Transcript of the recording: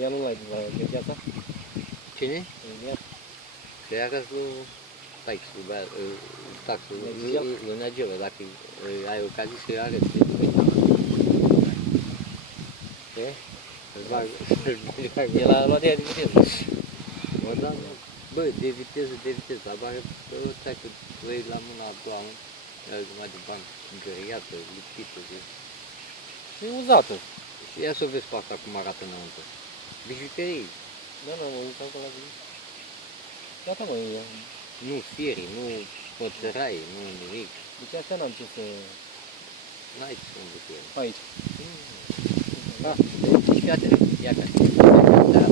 Ea nu l-ai gândit asta? Cine? Ea. Că ia că cu taxul, în Neagelă, dacă ai ocazie să-i arăți. Ce? El a luat ea de viteză. Bă, da, bă, de viteză, dar bagă ți-ai că vrei la mâna a doua, mă, ai mai de bani, îngăriată, lipită, E uzată. și ia să o vezi pe asta cum arată înăuntru. Bijuterii. Da, nu, mă uit acolo la zi. Gata, mă, Nu fieri, nu pățărai, nu nimic. deci astea n-am ce să... N-ai ce să îmbucuri. Aici. Ah, deci fii atent, ia ca. Da.